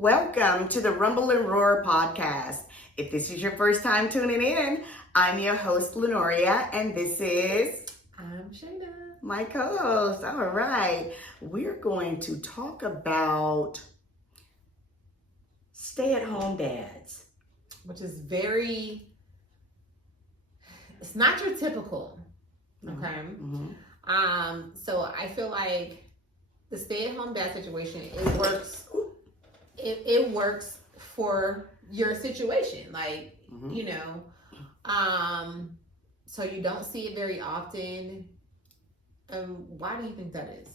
Welcome to the Rumble and Roar podcast. If this is your first time tuning in, I'm your host, Lenoria, and this is... I'm Shayna, my co-host. All right. We're going to talk about stay-at-home dads. which is it's not your typical, okay? Mm-hmm. So I feel like the stay-at-home dad situation, it works for your situation. Like, so you don't see it very often. Why do you think that is?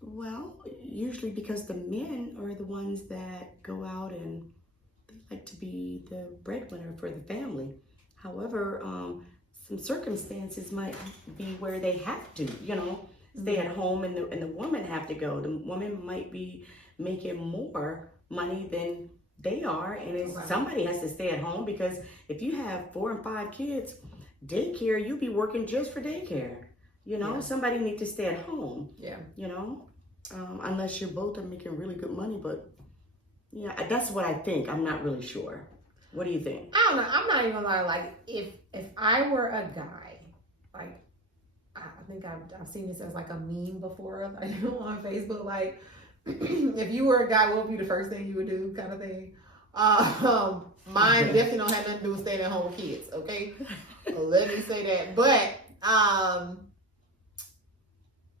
Well, usually because the men are the ones that go out and they like to be the breadwinner for the family. However, some circumstances might be where they have to, stay at home and the woman have to go. The woman might be making more money than they are, and somebody has to stay at home, because if you have 4 and 5 kids, daycare, you'll be working just for daycare. Somebody needs to stay at home. Yeah. Unless you both are making really good money, but yeah, that's what I think. I'm not really sure. What do you think? I don't know. I'm not even gonna lie. Like, if I were a guy, like, I think I've seen this as like a meme before, like on Facebook. Like, if you were a guy, what would be the first thing you would do, kind of thing? Mine definitely don't have nothing to do with staying at home with kids. Okay, let me say that. But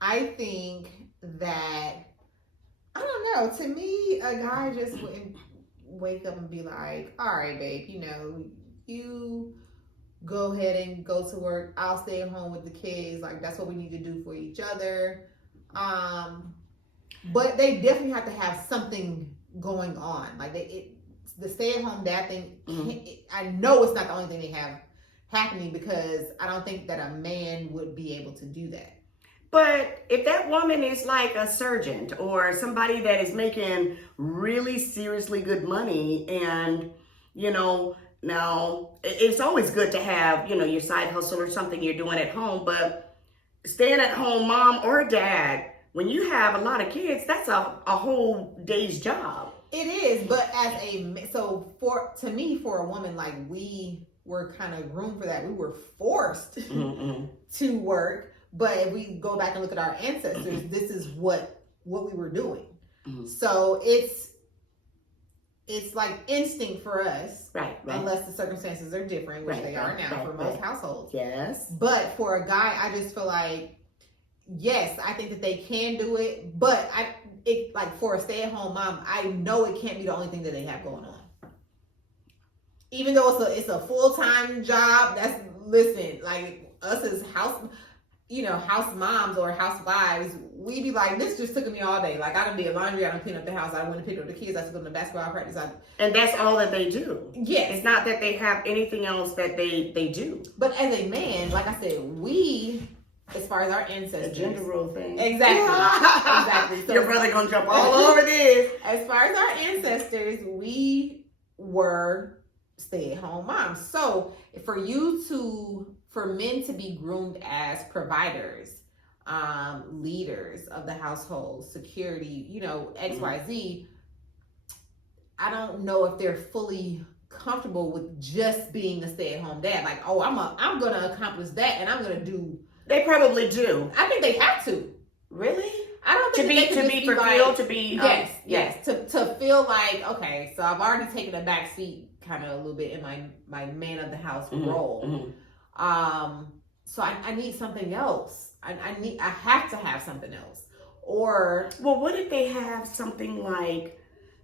I think that, I don't know, to me, a guy just wouldn't wake up and be like, all right, babe, you go ahead and go to work. I'll stay at home with the kids. Like, that's what we need to do for each other. But they definitely have to have something going on. Like, the stay-at-home dad thing, I know it's not the only thing they have happening, because I don't think that a man would be able to do that. But if that woman is like a surgeon or somebody that is making really seriously good money, and, now it's always good to have, your side hustle or something you're doing at home, but staying at home mom or dad, when you have a lot of kids, that's a whole day's job. It is, but to me, for a woman, like, we were kind of groomed for that. We were forced to work. But if we go back and look at our ancestors, this is what we were doing. So it's like instinct for us, right? Unless the circumstances are different, which they are now for most households. Yes. But for a guy, I just feel like, yes, I think that they can do it. But like, for a stay-at-home mom, I know it can't be the only thing that they have going on. Even though it's a full-time job, listen, like, us as house moms or housewives, we be like, this just took me all day. Like, I done did laundry, I done clean up the house, I went to pick up the kids, I took them to basketball practice. And that's all that they do. Yes. It's not that they have anything else that they do. But as a man, like I said, we, as far as our ancestors. A gender role thing. Exactly. Exactly. So, your brother gonna jump all over this. As far as our ancestors, we were stay-at-home moms. So for men to be groomed as providers, leaders of the household, security, XYZ, I don't know if they're fully comfortable with just being a stay-at-home dad. Like, oh, I'm gonna accomplish that, and I'm gonna do. They probably do. I think they have to. Really? I don't think to be fulfilled, to be yes. To feel like, okay, so I've already taken a back seat, kind of a little bit, in my man of the house role. So I need something else. I have to have something else. Or, well, what if they have something like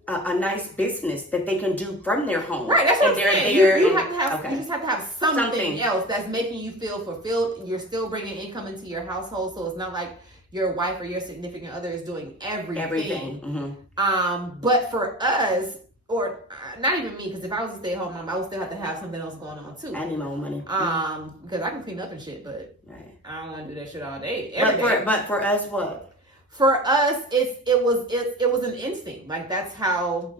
a nice business that they can do from their home? Right, that's what I'm saying. You have to have, you just have to have something else that's making you feel fulfilled. You're still bringing income into your household, so it's not like your wife or your significant other is doing everything. But for us, or not even me, because if I was a stay-at-home mom, I would still have to have something else going on too. I need my own money. Because I can clean up and shit, but I don't want to do that shit all day. But for us, what? For us, it was an instinct. Like, that's how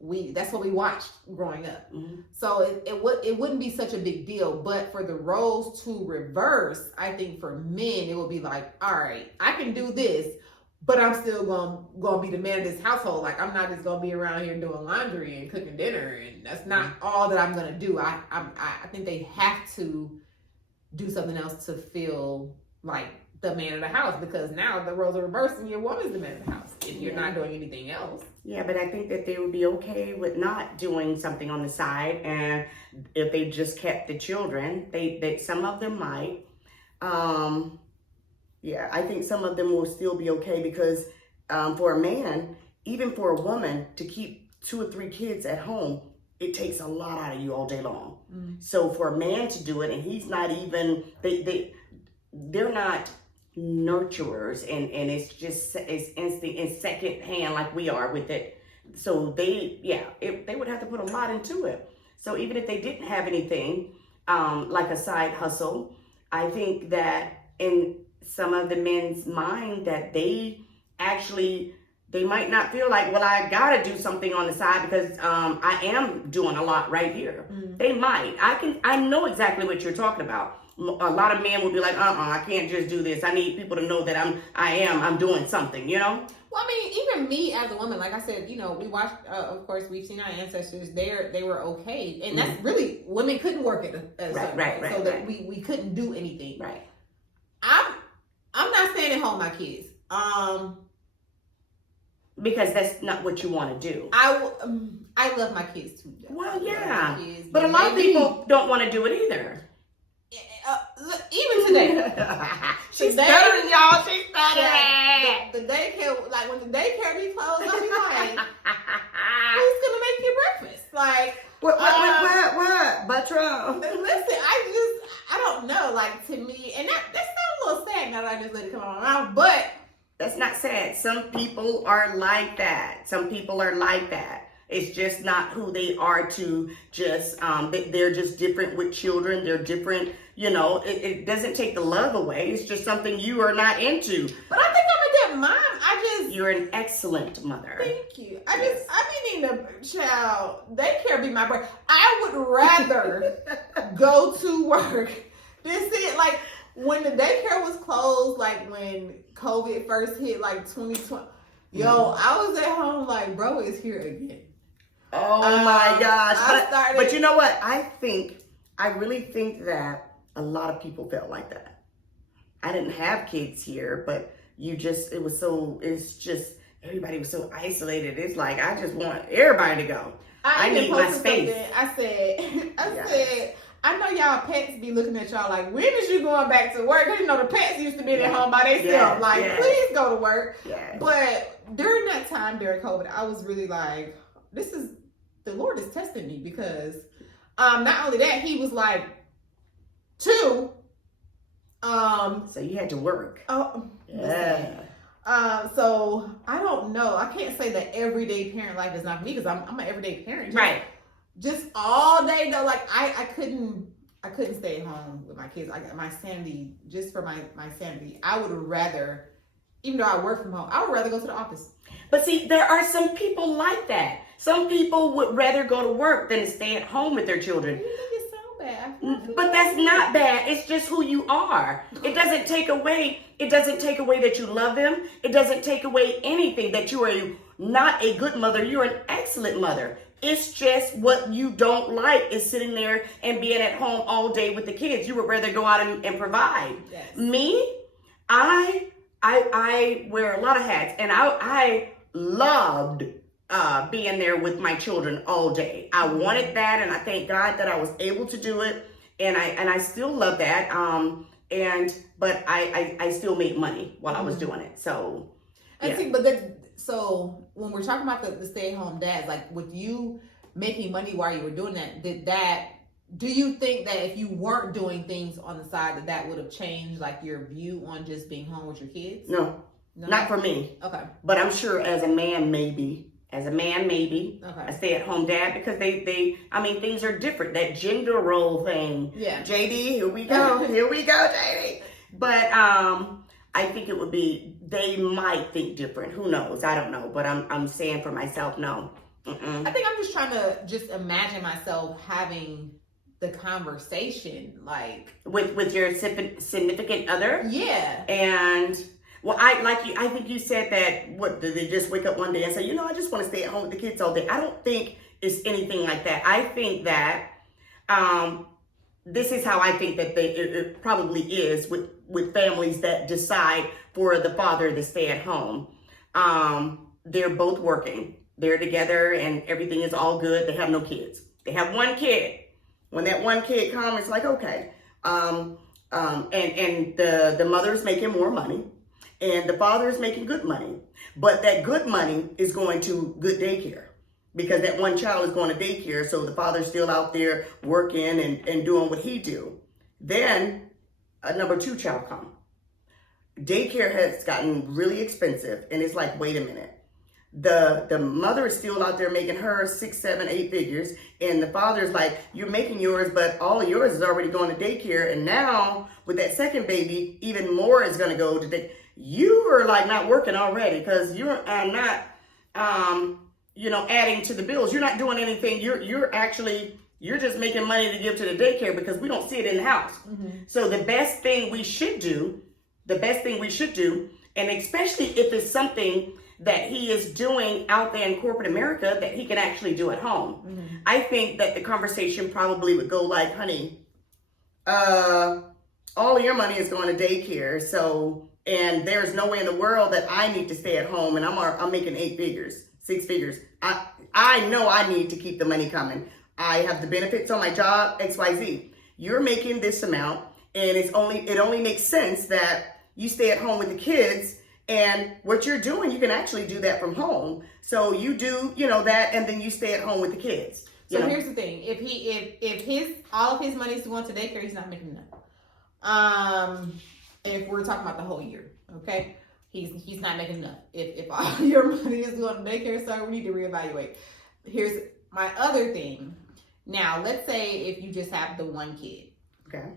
that's what we watched growing up. So it wouldn't be such a big deal. But for the roles to reverse, I think for men, it would be like, all right, I can do this, but I'm still gonna be the man of this household. Like I'm not just gonna be around here doing laundry and cooking dinner, and that's not all that I'm gonna do. I think they have to do something else to feel like the man of the house, because now the roles are reversed and your woman's the man of the house if you're not doing anything else. Yeah, but I think that they would be okay with not doing something on the side, and if they just kept the children, they some of them might. Yeah, I think some of them will still be okay because for a man, even for a woman to keep 2 or 3 kids at home, it takes a lot out of you all day long. So for a man to do it, and he's not even they're not nurturers, and it's just it's instinct and second hand like we are with it. So they would have to put a lot into it. So even if they didn't have anything like a side hustle, I think that in some of the men's mind that they might not feel like, well, I gotta do something on the side because I am doing a lot right here. They might. I know exactly what you're talking about. A lot of men will be like, I can't just do this. I need people to know that I'm doing something, you know? Well, I mean, even me as a woman, like I said, we watched, of course, we've seen our ancestors, they were okay. And that's really, women couldn't work at a certain point, so that we couldn't do anything. Right. I'm not staying at home with my kids. Because that's not what you want to do. I love my kids too. Well, yeah. But a lot of people don't want to do it either. Even today. She's stuttering, y'all. She's stuttering. The daycare, like when the daycare be closed, I'll be like, who's gonna make you breakfast? Like, what? Buttra. Listen, I don't know. Like, to me, and that sounds a little sad now that I just let it come out of my mouth, but that's not sad. Some people are like that. It's just not who they are to just, they're just different with children. They're different, it doesn't take the love away. It's just something you are not into. But I think I'm a good mom. You're an excellent mother. Thank you. I be needing a child. Daycare be my break. I would rather go to work than sit, like, when the daycare was closed, like when COVID first hit, like 2020, I was at home like, bro, it's here again. Oh my gosh. But you know what? I really think that a lot of people felt like that. I didn't have kids here, but everybody was so isolated. It's like, I just want everybody to go. I need my space. I said, I know y'all pets be looking at y'all like, when is you going back to work? Because the pets used to be at home by themselves. Please go to work. Yes. But during that time, during COVID, I was really like, the Lord is testing me, because not only that, he was like, 2. So you had to work. Oh, yeah. So I don't know. I can't say that everyday parent life is not for me, because I'm an everyday parent. Right. Just all day though, like I couldn't stay at home with my kids. I got my sanity, just for my sanity. I would rather, even though I work from home, I would rather go to the office. But see, there are some people like that. Some people would rather go to work than to stay at home with their children. You think it sound bad? But that's not bad. It's just who you are. It doesn't take away that you love them. It doesn't take away anything that you are not a good mother. You're an excellent mother. It's just what you don't like is sitting there and being at home all day with the kids. You would rather go out and provide. Yes. Me, I wear a lot of hats, and I loved being there with my children all day. I wanted that, and I thank God that I was able to do it, and I still love that. But I still made money while I was doing it. So, yeah. So when we're talking about the stay-at-home dads, like with you making money while you were doing that, do you think that if you weren't doing things on the side, that would have changed like your view on just being home with your kids? No, not for me. Okay. But I'm sure as a man, maybe. Okay. A stay-at-home dad, because things are different. That gender role thing. Yeah. JD, here we go, JD. But I think it would be, they might think different. Who knows? I don't know. But I'm saying for myself, no. Mm-mm. I think I'm just trying to just imagine myself having the conversation, like with your significant other. Yeah. And Well, I think you said that. What did they just wake up one day and say, you know, I just want to stay at home with the kids all day? I don't think it's anything like that. I think that this is how I think that it probably is with families that decide for the father to stay at home. They're both working. They're together and everything is all good. They have no kids. They have one kid. When that one kid comes, it's like, okay. And the mother's making more money and the father's making good money. But that good money is going to good daycare because that one child is going to daycare. So the father's still out there working and doing what he do. Then a number two child come. Daycare has gotten really expensive. And it's like, wait a minute. The mother is still out there making her 6, 7, 8 figures. And the father's like, you're making yours, but all of yours is already going to daycare. And now with that second baby, even more is going to go to daycare. You are like not working already because you're not, adding to the bills. You're not doing anything. You're just making money to give to the daycare because we don't see it in the house. Mm-hmm. So the best thing we should do, and especially if it's something that he is doing out there in corporate America that he can actually do at home. Mm-hmm. I think that the conversation probably would go like, honey, all of your money is going to daycare. So, and there's no way in the world that I need to stay at home and I'm making 8 figures, 6 figures. I know I need to keep the money coming. I have the benefits on my job, XYZ. You're making this amount and it only makes sense that you stay at home with the kids. And what you're doing, you can actually do that from home. So you do, that, and then you stay at home with the kids. So here's the thing: if all of his money is going to daycare, he's not making enough. If we're talking about the whole year, okay, he's not making enough. If all your money is going to daycare, so we need to reevaluate. Here's my other thing. Now, let's say if you just have the one kid, okay,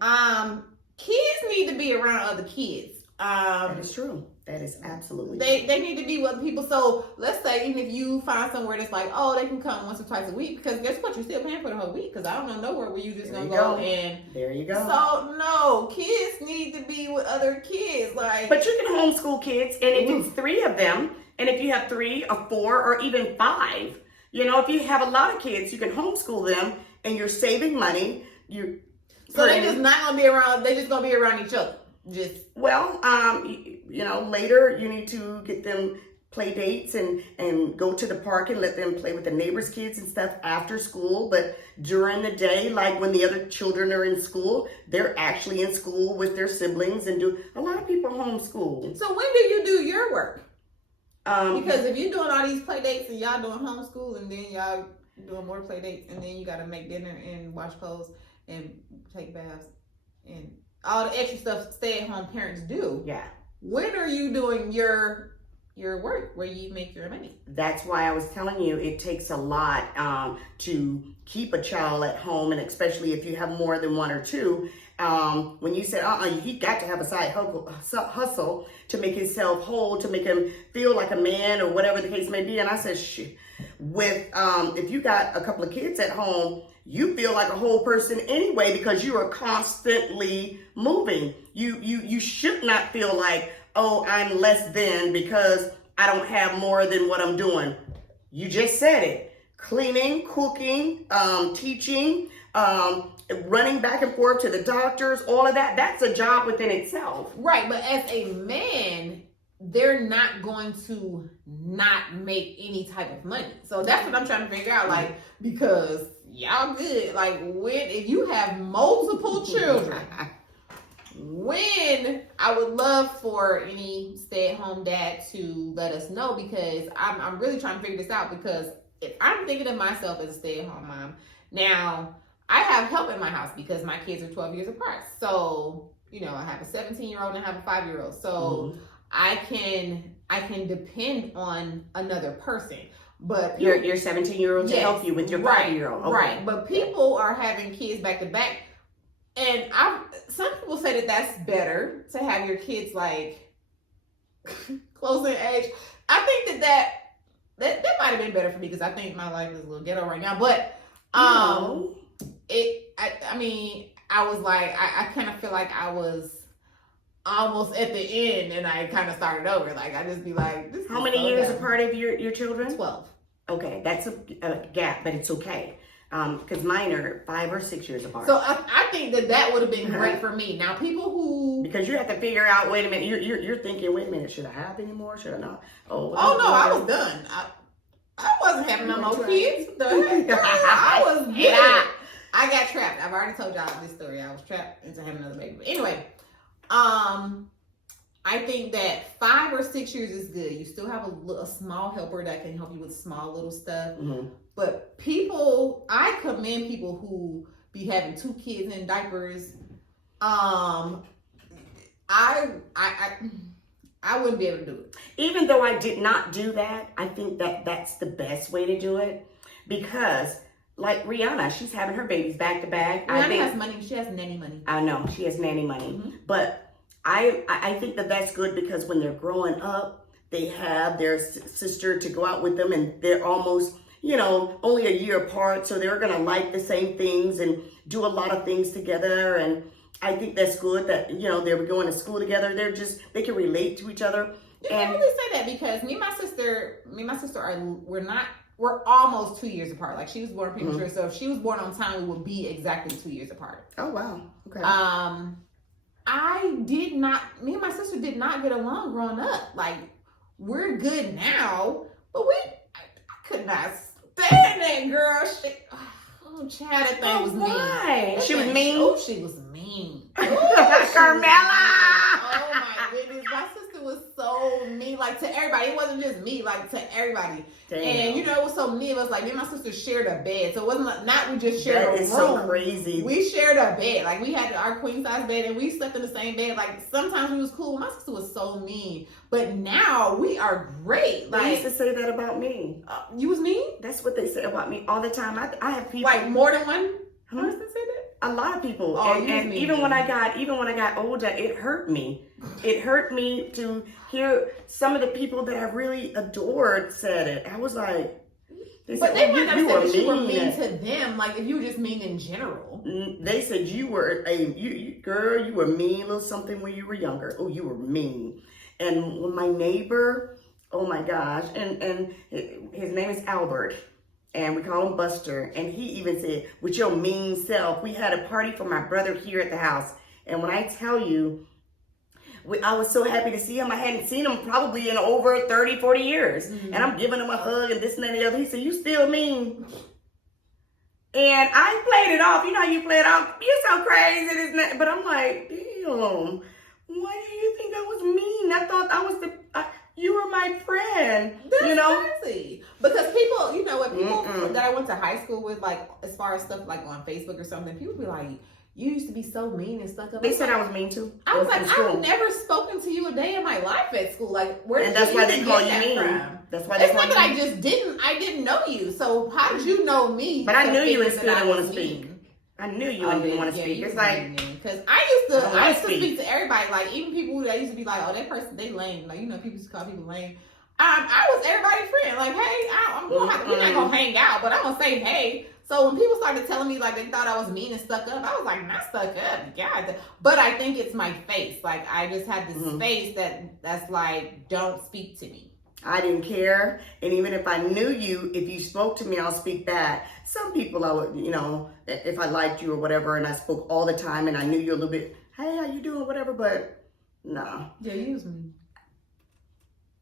kids need to be around other kids. That is true. That is absolutely true. They need to be with people. So let's say even if you find somewhere that's like, oh, they can come once or twice a week, because guess what? You're still paying for the whole week. Because I don't know nowhere where you just gonna go and there you go. So no, kids need to be with other kids. But you can homeschool kids, and if it's 3 of them, and if you have 3 or 4 or even 5, if you have a lot of kids, you can homeschool them, and you're saving money. So they're just not gonna be around. They're just gonna be around each other. Later you need to get them play dates and go to the park and let them play with the neighbors' kids and stuff after school. But during the day, like when the other children are in school, they're actually in school with their siblings and do a lot of people homeschool. So when do you do your work? Because if you're doing all these play dates and y'all doing homeschool and then y'all doing more play dates and then you got to make dinner and wash clothes and take baths and all the extra stuff stay-at-home parents do. Yeah. When are you doing your work where you make your money? That's why I was telling you it takes a lot to keep a child at home, and especially if you have more than 1 or 2. When you said, he got to have a side hustle to make himself whole, to make him feel like a man or whatever the case may be. And I said, shit, if you got a couple of kids at home, you feel like a whole person anyway because you are constantly moving. You should not feel like, oh, I'm less than because I don't have more than what I'm doing. You just said it. Cleaning, cooking, teaching, running back and forth to the doctors, all of that, that's a job within itself. Right, but as a man, they're not going to not make any type of money. So that's what I'm trying to figure out, because y'all good. If you have multiple children, when I would love for any stay-at-home dad to let us know, because I'm really trying to figure this out, because if I'm thinking of myself as a stay-at-home mom, now I have help in my house because my kids are 12 years apart. So, I have a 17-year-old and I have a 5-year-old. So I can depend on another person. But your 17-year-old to help you with your 5-year-old. Okay. Right. But people are having kids back to back. And some people say that that's better to have your kids close in age. I think that might have been better for me because I think my life is a little ghetto right now. But I was like, I kind of feel like I was almost at the end, and I kind of started over. Like I just be like, this How is many so years dumb. apart of your children? 12. Okay, that's a gap, but it's okay. Because mine are 5 or 6 years apart. So I think that would have been great for me. Now people who because you have to figure out, wait a minute, you're thinking, wait a minute, should I have any more? Should I not? oh no, I was done. I wasn't having no more kids. The heck, girl, I was good. Yeah. I got trapped. I've already told y'all this story. I was trapped into having another baby. But anyway, I think that 5 or 6 years is good. You still have a small helper that can help you with small little stuff. Mm-hmm. But I commend people who be having 2 kids in diapers. I wouldn't be able to do it. Even though I did not do that, I think that that's the best way to do it. Because, like Rihanna, she's having her babies back to back. Rihanna has money. She has nanny money. I know, she has nanny money. Mm-hmm. But I think that that's good because when they're growing up, they have their sister to go out with them, and they're almost, only a year apart. So they're going to like the same things and do a lot of things together. And I think that's good that, they were going to school together. They can relate to each other. You can't really say that because me and my sister we're almost 2 years apart. Like she was born premature. So if she was born on time, we would be exactly 2 years apart. Oh, wow. Okay. Me and my sister did not get along growing up. Like we're good now, but I could not stand that girl. Child, that thing was why? mean. She was mean? Oh, she was mean. Carmela! Oh my goodness. My sister was so mean, like to everybody. It wasn't just me, like to everybody. Damn. And it was so mean. It was like me and my sister shared a bed. So it wasn't not we just shared That a room. is so crazy. We shared a bed. Like we had our queen size bed and we slept in the same bed. Like sometimes we was cool. My sister was so mean. But now we are great. They used Like to say that about me. you was mean? That's what they say about me all the time. I have people Like more than one Hmm? person say that? A lot of people, Oh, and you was mean. even when I got older, it hurt me. It hurt me to hear some of the people that I really adored said it. I was like, But they might not say that you were mean. mean to them. Like if you were just mean in general. They said you were girl, you were mean, little something when you were younger. Oh, you were mean. And when my neighbor, oh my gosh, and his name is Albert. And we call him Buster. And he even said, with your mean self, we had a party for my brother here at the house. And when I tell you, I was so happy to see him. I hadn't seen him probably in over 30, 40 years. Mm-hmm. And I'm giving him a hug and this and that and the other. He said, you still mean? And I played it off. You know how you play it off? You're so crazy. This and that. But I'm like, damn, why do you think I was mean? I thought I was you were my friend. That's crazy. Because people, people that I went to high school with, like, as far as stuff like on Facebook or something, people be like, you used to be so mean and stuck up. They said I was mean too. I was like, in school. I've never spoken to you a day in my life at school. Like, where And did that's you why even they call get you that mean. from? That's why they It's call not you that mean. I didn't know you. So how did you know me? But I knew you and figure still that didn't I want to was speak. mean? I knew you and didn't want to speak. It's like, because I used I to speak to everybody. Like even people that used to be like, oh, that person they lame. Like people used to call people lame. I was everybody's friend. Like, hey, we're not gonna hang out, but I'm gonna say hey. So when people started telling me like they thought I was mean and stuck up, I was like, not stuck up, God. But I think it's my face. Like I just had this face that's like, don't speak to me. I didn't care. And even if I knew you, if you spoke to me, I'll speak back. Some people I would, if I liked you or whatever, and I spoke all the time and I knew you a little bit, hey, how you doing, whatever, but no. Yeah, you was mean.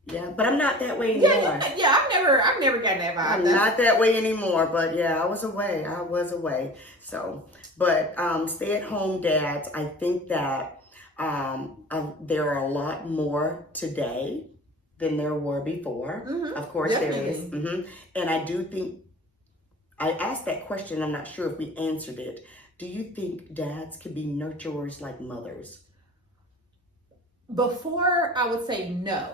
Yeah, but I'm not that way anymore. I've never gotten that vibe. I'm not that way anymore, but yeah, I was away. So, but stay-at-home dads, I think that there are a lot more today than there were before. Mm-hmm. Of course, Definitely. there is. And I do think, I asked that question, I'm not sure if we answered it. Do you think dads can be nurturers like mothers? Before, I would say no.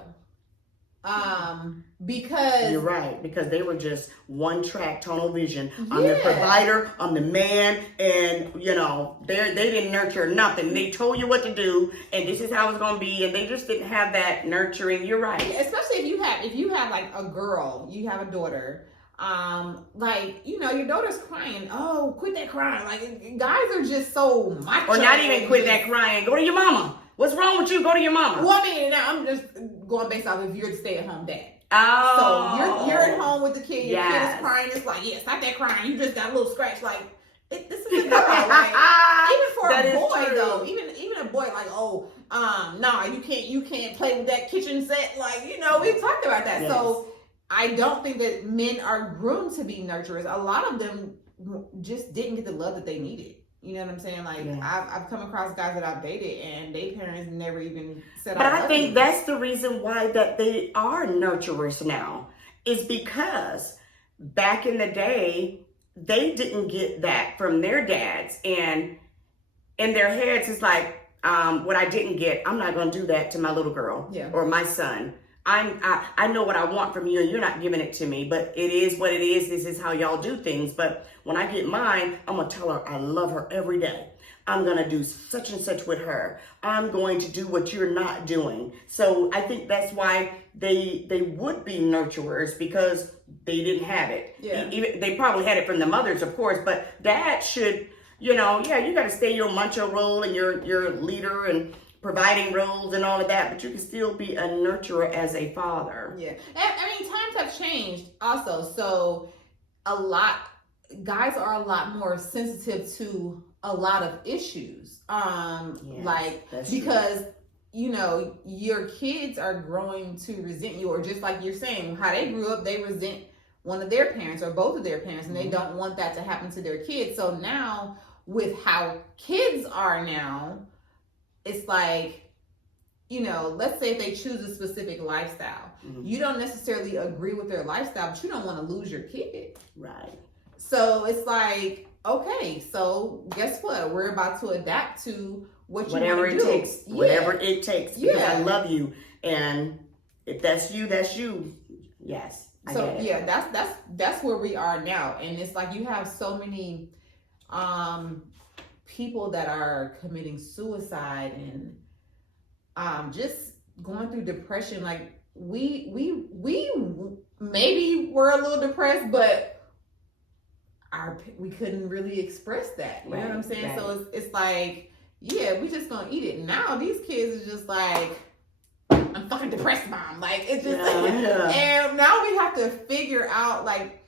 Because You're right, because they were just one track, tunnel vision. I'm Yeah. the provider, I'm the man, and they didn't nurture nothing. They told you what to do, and this is how it's gonna be, and they just didn't have that nurturing. You're right. especially if you have like a girl, you have a daughter, your daughter's crying. Oh, quit that crying. Like guys are just so macho. Or not even quit that crying. Go to your mama. What's wrong with you? Go to your mama. Well, I mean, now I'm just going based off if you're the stay-at-home dad. Oh. So you're at home with the kid. Your kid Yes. is crying. It's like, yeah, stop that crying. You just got a little scratch. Like, this is a girl. Like, even for That a is boy true. though, even a boy, like, oh, nah, you can't play with that kitchen set. Like, we've talked about that. Yes. So I don't think that men are groomed to be nurturers. A lot of them just didn't get the love that they needed. You know what I'm saying? Like, Yeah. I've come across guys that I've dated and their parents never even said. But I love think you. that's the reason why that they are nurturers now, is because back in the day, they didn't get that from their dads, and in their heads, it's like, what I didn't get, I'm not going to do that to my little girl or my son. I know what I want from you, and you're not giving it to me, but it is what it is. This is how y'all do things. But when I get mine, I'm going to tell her I love her every day. I'm going to do such and such with her. I'm going to do what you're not doing. So I think that's why they would be nurturers, because they didn't have it. Yeah. Even, they probably had it from the mothers, of course, but dad should, you got to stay your macho role and your leader and providing roles and all of that, but you can still be a nurturer as a father. Yeah. I mean, times have changed also. So guys are a lot more sensitive to a lot of issues. That's because, your kids are growing to resent you, or just like you're saying, how they grew up, they resent one of their parents or both of their parents, and they don't want that to happen to their kids. So now, with how kids are now, it's like, let's say if they choose a specific lifestyle, you don't necessarily agree with their lifestyle, but you don't want to lose your kid. Right. So it's like, okay, so guess what? We're about to adapt to whatever it takes. Yeah. Whatever it takes. Because Yeah. I love you. And if that's you, that's you. Yes. I So get it. yeah, that's where we are now. And it's like you have so many people that are committing suicide and just going through depression. Like we maybe were a little depressed, but we couldn't really express that. You know what I'm saying? Right. So it's like, yeah, we just gonna eat it. Now these kids are just like, I'm fucking depressed, mom. Like, it's just and now we have to figure out like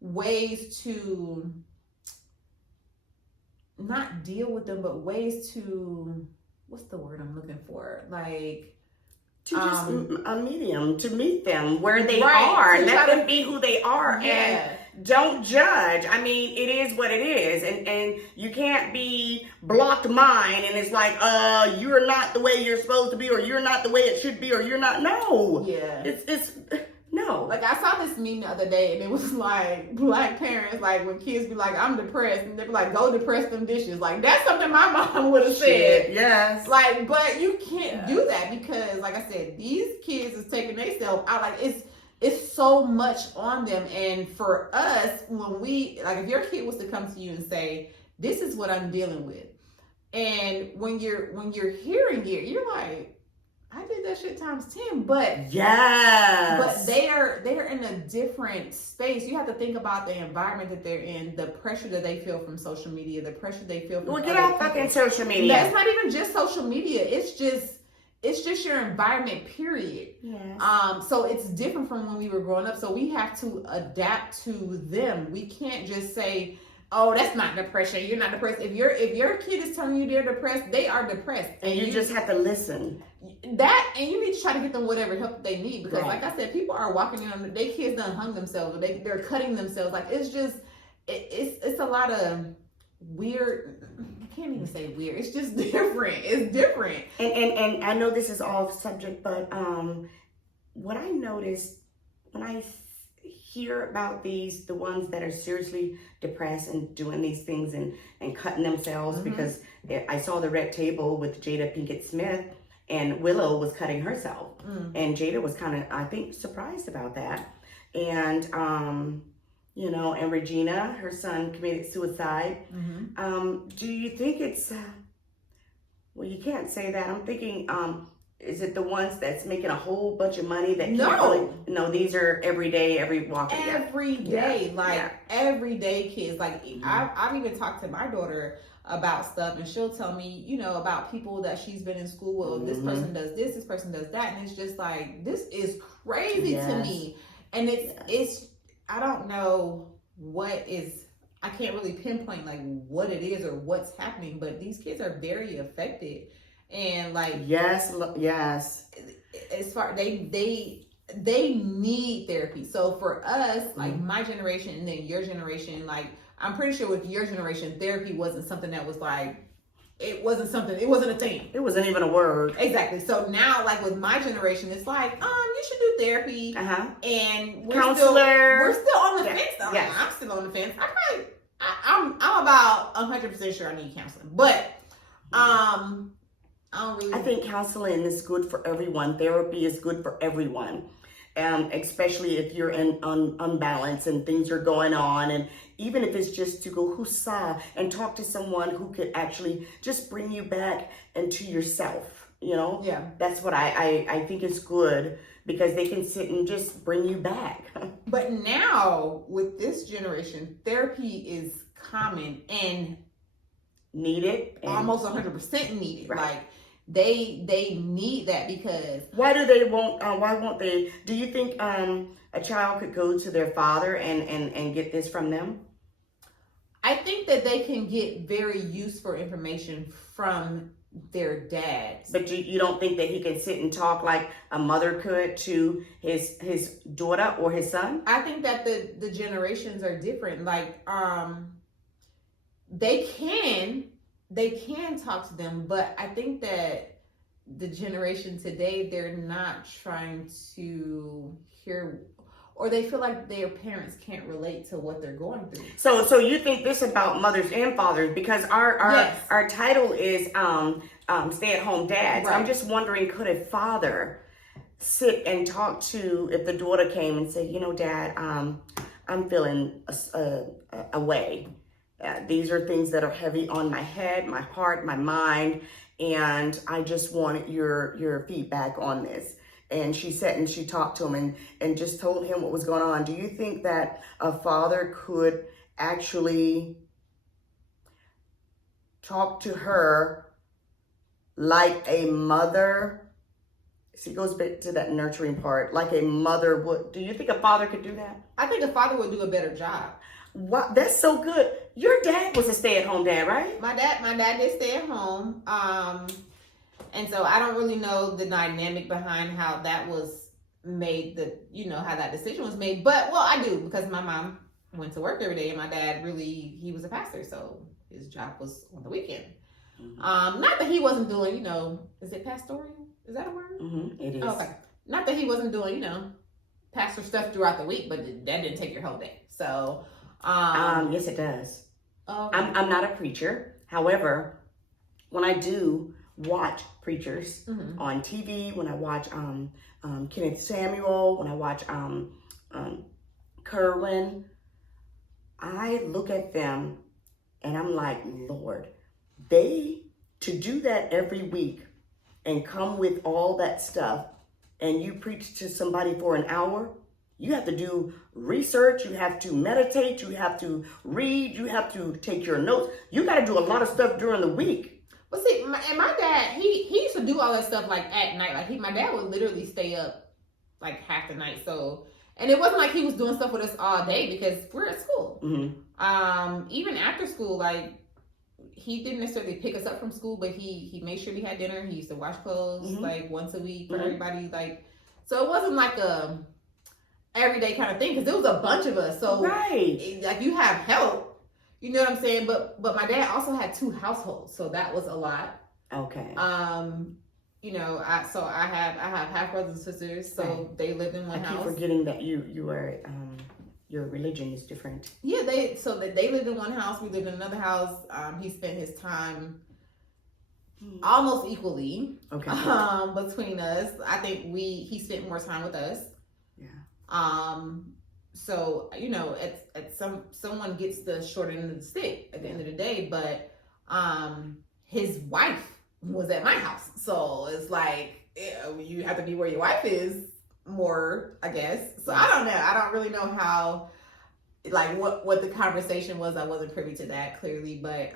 ways to not deal with them, but ways to, what's the word I'm looking for? Like, to just a medium, to meet them where they Right, are. to Let try them to- be who they are. yeah. And don't judge. I mean, it is what it is. And you can't be blocked mind and it's like, you're not the way you're supposed to be, or you're not the way it should be, or you're not. No. Yeah. It's no. Like, I saw this meme the other day, and it was like black parents, like when kids be like, I'm depressed, and they be like, go depress them dishes. Like, that's something my mom would have said. Yes. Like, but you can't do that because, like I said, these kids is taking themselves out. Like, it's so much on them. And for us, when we, like, if your kid was to come to you and say, this is what I'm dealing with, and when you're hearing it, you're like, I did that shit times 10, but yes. but they're in a different space. You have to think about the environment that they're in, the pressure that they feel from social media, the pressure they feel from Well, get other off fucking people. social media. That's not even just social media. It's just your environment, period. Yes. So it's different from when we were growing up. So we have to adapt to them. We can't just say, oh, that's not depression. You're not depressed. If your kid is telling you they're depressed, they are depressed. And you just have to listen. And you need to try to get them whatever help they need, because Right. like I said, people are walking in on their kids done hung themselves, or they're cutting themselves. Like, it's just it's a lot of weird. I can't even say weird. It's just different. It's different. And I know this is off subject, but what I noticed when I hear about the ones that are seriously depressed and doing these things and cutting themselves, because I saw the red table with Jada Pinkett Smith, and Willow was cutting herself, and Jada was kind of, I think, surprised about that, and and Regina, her son, committed suicide. Do you think it's well, you can't say that. I'm thinking, is it the ones that's making a whole bunch of money that can't really? No, these are every day, every walk of Every day, Yeah. everyday kids. Like, I've even talked to my daughter about stuff, and she'll tell me, you know, about people that she's been in school with. This person does this person does that, and it's just like, this is crazy to me. And it's I don't know what is, I can't really pinpoint like what it is or what's happening, but these kids are very affected, and like yes, as far they need therapy. So for us, like my generation and then your generation, like I'm pretty sure with your generation, therapy wasn't something that was like, it wasn't a thing. It wasn't even a word. Exactly. So now, like with my generation, it's like, you should do therapy. And counselor. We're still on the fence. Yes. I'm still on the fence. I'm about 100% sure I need counseling, but I don't really. I think counseling is good for everyone. Therapy is good for everyone. Especially if you're in unbalance and things are going on, and even if it's just to go husa and talk to someone who could actually just bring you back into yourself, you know? Yeah. That's what I think is good, because they can sit and just bring you back. But now with this generation, therapy is common and needed, almost 100% needed. Right. Like they need that, because why won't they? Do you think a child could go to their father and get this from them? I think that they can get very useful information from their dads. But you don't think that he can sit and talk like a mother could to his daughter or his son? I think that the generations are different. Like they can talk to them, but I think that the generation today, they're not trying to hear, or they feel like their parents can't relate to what they're going through. So you think this about mothers and fathers, because our title is stay-at-home dads. Right. I'm just wondering, could a father sit and talk to, if the daughter came and said, you know, Dad, I'm feeling a way. These are things that are heavy on my head, my heart, my mind, and I just wanted your feedback on this. And she sat and she talked to him and just told him what was going on. Do you think that a father could actually talk to her like a mother? See, it goes back to that nurturing part, like a mother would. Do you think a father could do that? I think a father would do a better job. Wow, that's so good. Your dad was a stay-at-home dad, right? My dad did stay at home. And so I don't really know the dynamic behind how that was made, how that decision was made. But, well, I do, because my mom went to work every day, and my dad he was a pastor, so his job was on the weekend. Mm-hmm. Not that he wasn't doing, is it pastoral? Is that a word? Mm-hmm, it is. Oh, okay. Not that he wasn't doing, pastor stuff throughout the week, but that didn't take your whole day. So, yes, it does. Okay. I'm not a preacher. However, when I do watch preachers on TV, when I watch Kenneth Samuel, when I watch Kerwin, I look at them and I'm like, Lord, to do that every week and come with all that stuff, and you preach to somebody for an hour, you have to do research, you have to meditate, you have to read, you have to take your notes. You got to do a lot of stuff during the week. But see, my dad, he used to do all that stuff like at night. Like my dad would literally stay up like half the night. So, and it wasn't like he was doing stuff with us all day, because we're at school. Mm-hmm. Even after school, like he didn't necessarily pick us up from school, but he made sure we had dinner. He used to wash clothes like once a week for everybody. Like, so it wasn't like a everyday kind of thing, because there was a bunch of us. So like you have help, you know what I'm saying? But my dad also had 2 households, so that was a lot. Okay. I have half brothers and sisters, so they lived in one house. I keep forgetting that you are your religion is different. Yeah, they lived in one house, we lived in another house. He spent his time almost equally between us. I think he spent more time with us. Yeah. So someone gets the short end of the stick at the end of the day, but his wife was at my house, so it's like you have to be where your wife is more, I guess. So I don't know. I don't really know how, like what the conversation was. I wasn't privy to that clearly, but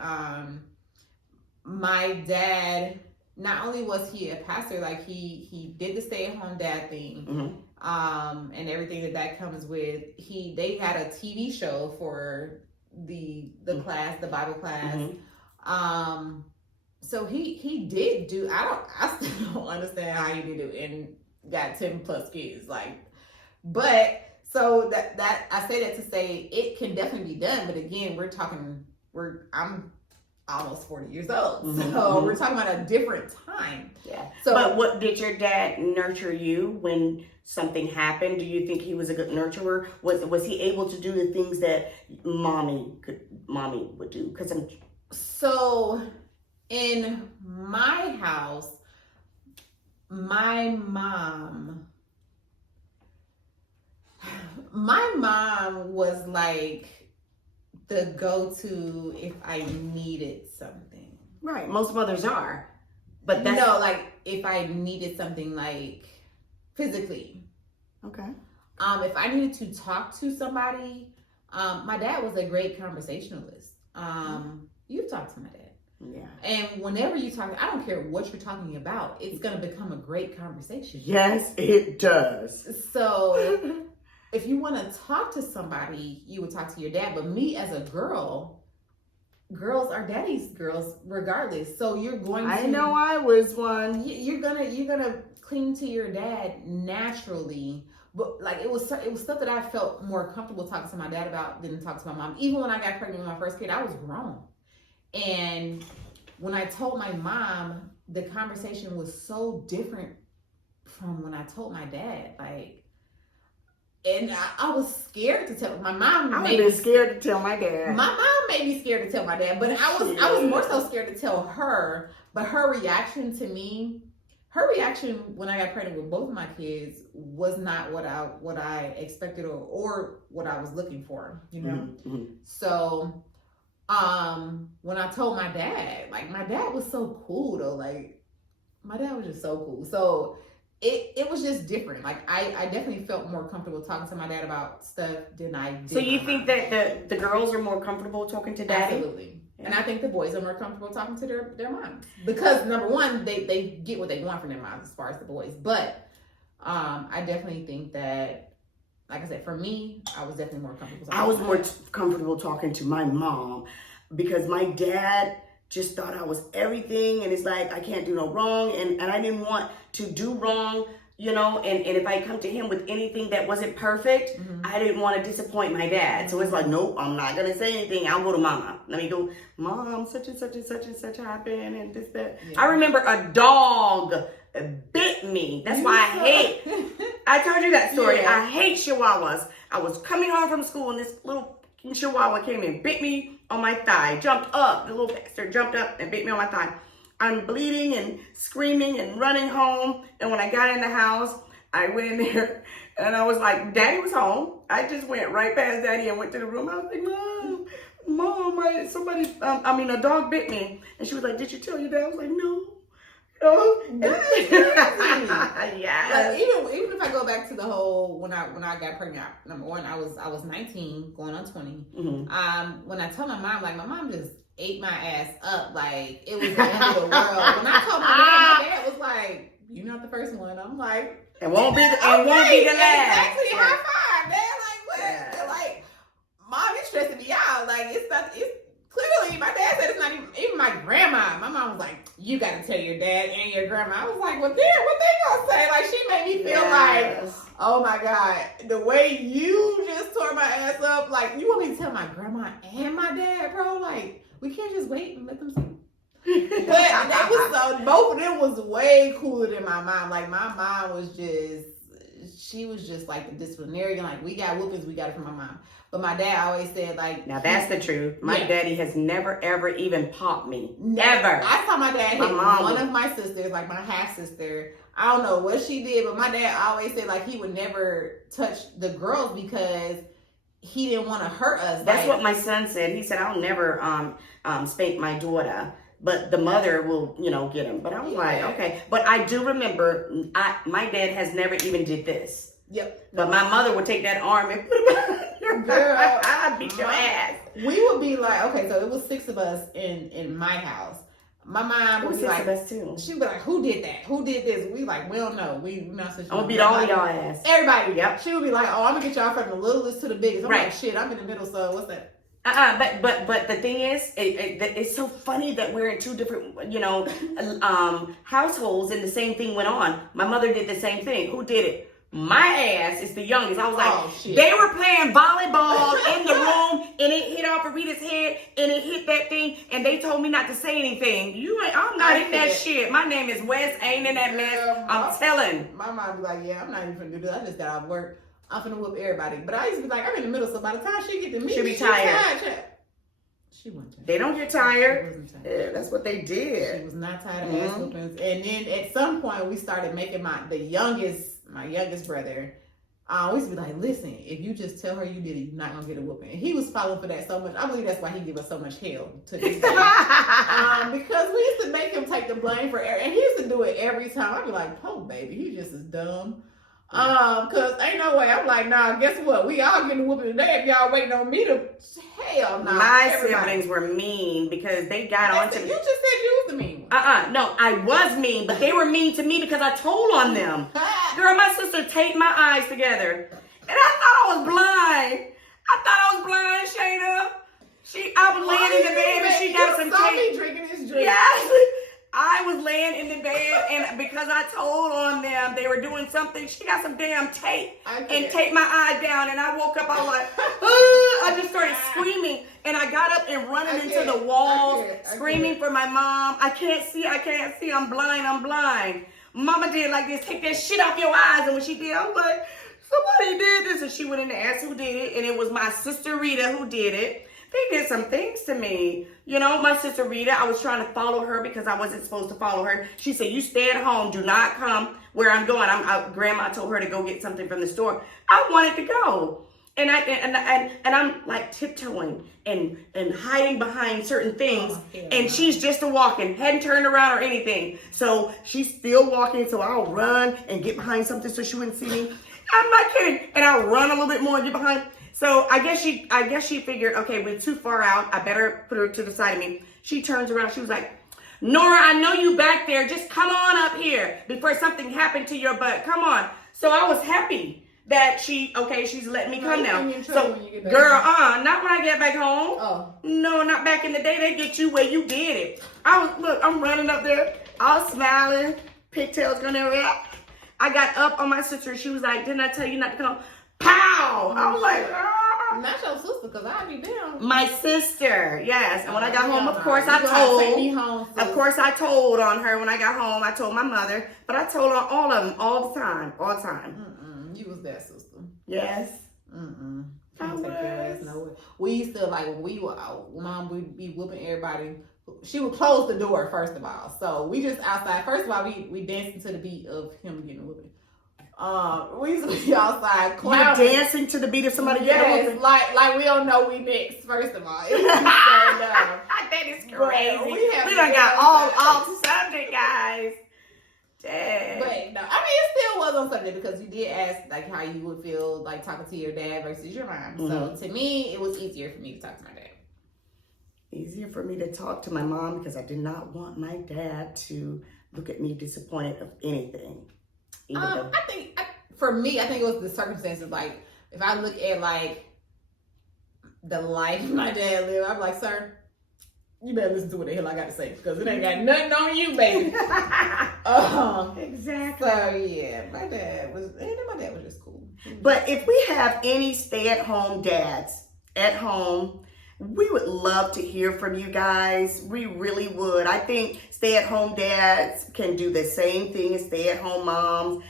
my dad, not only was he a pastor, like he did the stay-at-home dad thing, and everything that comes with. They had a TV show for the class, the Bible class. So he did do. I still don't understand how he did it and got 10 plus kids, like, but. So that I say that to say it can definitely be done, but again, I'm almost 40 years old, so we're talking about a different time. Yeah. So, but what did your dad nurture you when something happened? Do you think he was a good nurturer? Was he able to do the things that mommy would do? So in my house, my mom was like the go-to if I needed something. Right, most mothers are. But that's... No, like if I needed something like physically. Okay. If I needed to talk to somebody, my dad was a great conversationalist. You've talked to my dad. Yeah. And whenever you talk, I don't care what you're talking about, it's going to become a great conversation. Yes, it does. So if you want to talk to somebody, you would talk to your dad. But me as a girl, girls are daddy's girls regardless. So you're going to... I know I was one. You're gonna cling to your dad naturally. But like it was stuff that I felt more comfortable talking to my dad about than talking to my mom. Even when I got pregnant with my first kid, I was grown. And when I told my mom, the conversation was so different from when I told my dad. Like, and I was scared to tell my mom. I would have been scared to tell my dad. My mom made me scared to tell my dad, but I was more so scared to tell her. But her reaction to me, when I got pregnant with both of my kids was not what I expected or what I was looking for. You know, so. When I told my dad, like my dad was so cool though, like my dad was just so cool. So it was just different. Like I definitely felt more comfortable talking to my dad about stuff than I did. So you think that the girls are more comfortable talking to daddy? Absolutely. Yeah. And I think the boys are more comfortable talking to their moms. Because number one, they get what they want from their moms as far as the boys. But I definitely think that, like I said, for me, I was definitely more comfortable. I was more comfortable talking to my mom because my dad just thought I was everything. And it's like, I can't do no wrong. And I didn't want to do wrong, you know. And if I come to him with anything that wasn't perfect, I didn't want to disappoint my dad. So it's like, nope, I'm not going to say anything. I'll go to mama. Let me go, Mom, such and such and such and such happened and this, that. Yeah. I remember a dog bit me. That's why I told you that story. Yeah. I hate chihuahuas. I was coming home from school and this little chihuahua came and bit me on my thigh. Jumped up. The little bastard jumped up and bit me on my thigh. I'm bleeding and screaming and running home. And when I got in the house, I went in there and I was like, Daddy was home. I just went right past Daddy and went to the room. I was like, Mom, a dog bit me. And she was like, did you tell your dad? I was like, no. Yeah. Even if I go back to the whole when I got pregnant, number one, I was 19 going on 20. When I told my mom, like my mom just ate my ass up, like it was the end of the world. When I told my dad was like, "You're not the first one." I'm like, "It won't be the last." Exactly. High five, man. Like what? Yeah. Like, Mom, it's stressing me out. Like it's clearly, my dad said it's not even my grandma. My mom was like, you got to tell your dad and your grandma. I was like, well, damn, what they gonna say? Like, she made me feel like, oh my God, the way you just tore my ass up. Like, you want me to tell my grandma and my dad, bro? Like, we can't just wait and let them see. But that was both of them was way cooler than my mom. Like, my mom was she was just like the disciplinarian. Like, we got whoopings, we got it from my mom. But my dad always said, like... Now, that's the truth. My daddy has never, ever even popped me. Never. I saw my dad hit one of my sisters, like my half-sister. I don't know what she did, but my dad always said, like, he would never touch the girls because he didn't want to hurt us. That's what my son said. He said, I'll never spank my daughter, but the mother will, get him. But I was like, okay. But I do remember, my dad has never even did this. Yep. But my mother would take that arm and put it girl, I'd beat your ass. We would be like, okay, so it was 6 of us in my house. My mom It would was be like, the best too. she would be like, who did that? Who did this? We like, we don't know. We not such. I'm gonna beat all of y'all ass. Everybody. Yep. She would be like, oh, I'm gonna get y'all from the littlest to the biggest. I'm Right. like, shit, I'm in the middle, so what's that? But the thing is, it's so funny that we're in two different, households, and the same thing went on. My mother did the same thing. Who did it? My ass is the youngest. I was like, Oh, shit. they were playing volleyball in the room, and it hit off Rita's head, and it hit that thing, and they told me not to say anything. I'm not in that shit. My name is Wes. I ain't in that mess. Yeah, I'm telling. My mom be like, yeah, I'm not even gonna do this. I just got off work. I'm finna whoop everybody. But I used to be like, I'm in the middle, so by the time she get to me, She'll be tired. She wasn't tired. They don't get tired. She wasn't tired. Yeah, that's what they She did. was not tired of ass whoopings. And then at some point we started making my youngest brother. We used to be like, listen, if you just tell her you did it, you're not gonna get a whooping. And he was falling for that so much. I believe that's why he gave us so much hell to this day. Because we used to make him take the blame for and he used to do it every time. I'd be like, oh baby, he just is dumb. Cause ain't no way. I'm like, nah, guess what? We all getting a whooping today if y'all waiting on me to hell no. My siblings were mean because they got on to You me. just said you was the mean one. No, I was mean, but they were mean to me because I told on them. Girl, my sister taped my eyes together, and I thought I was blind. Shayna. I was laying in the bed, and she got some saw tape. me drinking his drink. Yes, I was laying in the bed, and because I told on them, they were doing something. She got some damn tape and taped my eye down, and I woke up. I was like, I just started screaming, and I got up and running into the walls, screaming for my mom. I can't see. I'm blind. Mama did like this. Take that shit off your eyes, and when she did, I was like, somebody did this, and she went in to ask who did it, and it was my sister Rita who did it. They did some things to me. My sister Rita, I was trying to follow her because I wasn't supposed to follow her. She said, you stay at home. Do not come where I'm going. Grandma told her to go get something from the store. I wanted to go. And I'm like tiptoeing and hiding behind certain things. And she's just walking, hadn't turned around or anything. So she's still walking. So I'll run and get behind something so she wouldn't see me. I'm not kidding. And I'll run a little bit more and get behind. So I guess she figured, okay, we're too far out. I better put her to the side of me. She turns around. She was like, Nora, I know you back there. Just come on up here before something happened to your butt. Come on. So I was happy that she's letting me come now. So, girl, not when I get back home. Oh. No, not back in the day. They get you where you did it. I'm running up there, all smiling, pigtails going everywhere. I got up on my sister. She was like, didn't I tell you not to come? Pow! I was like, Not your sister, because I'd be down. My sister, yes. And when I got home, of course, You I gonna have to take me told. home, sis. Of course, I told on her when I got home. I told my mother, but I told on all of them all the time. You was that sister. Yes. Can't take your ass nowhere. We used to, like, when we were out, Mom would be whooping everybody. She would close the door, first of all. So we just outside. First of all, we dancing to the beat of him getting whooping. We used to be outside clowning. You're dancing to the beat of somebody getting Yes, whooping. like we don't know we next, first of all. It was so dumb. That is But crazy. we done got have- off subject, guys. Dang. But no, I mean, it still was on subject because you did ask like how you would feel like talking to your dad versus your mom. So to me, it was easier for me to talk to my dad. Easier for me to talk to my mom because I did not want my dad to look at me disappointed of anything. I think for me, I think it was the circumstances. Like if I look at like the life my dad lived, I'm like, sir, you better listen to what the hell I got to say because it ain't got nothing on you, baby. Exactly. So yeah, my dad was just cool. But if we have any stay-at-home dads at home, we would love to hear from you guys. We really would. I think stay-at-home dads can do the same thing as stay-at-home moms.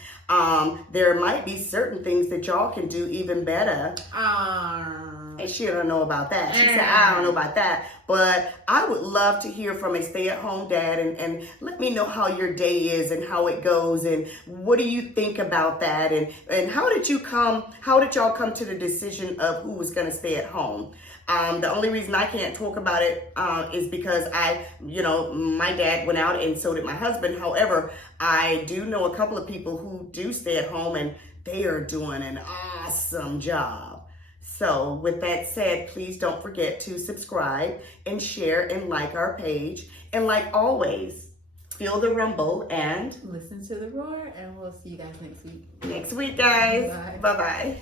There might be certain things that y'all can do even better. And she don't know about that. She said, I don't know about that. But I would love to hear from a stay-at-home dad and let me know how your day is and how it goes and what do you think about that and how did y'all come to the decision of who was gonna stay at home? The only reason I can't talk about it is because my dad went out and so did my husband. However, I do know a couple of people who do stay at home and they are doing an awesome job. So with that said, please don't forget to subscribe and share and like our page. And like always, feel the rumble and Listen to the roar, and we'll see you guys next week. next week, guys. Bye. Bye-bye.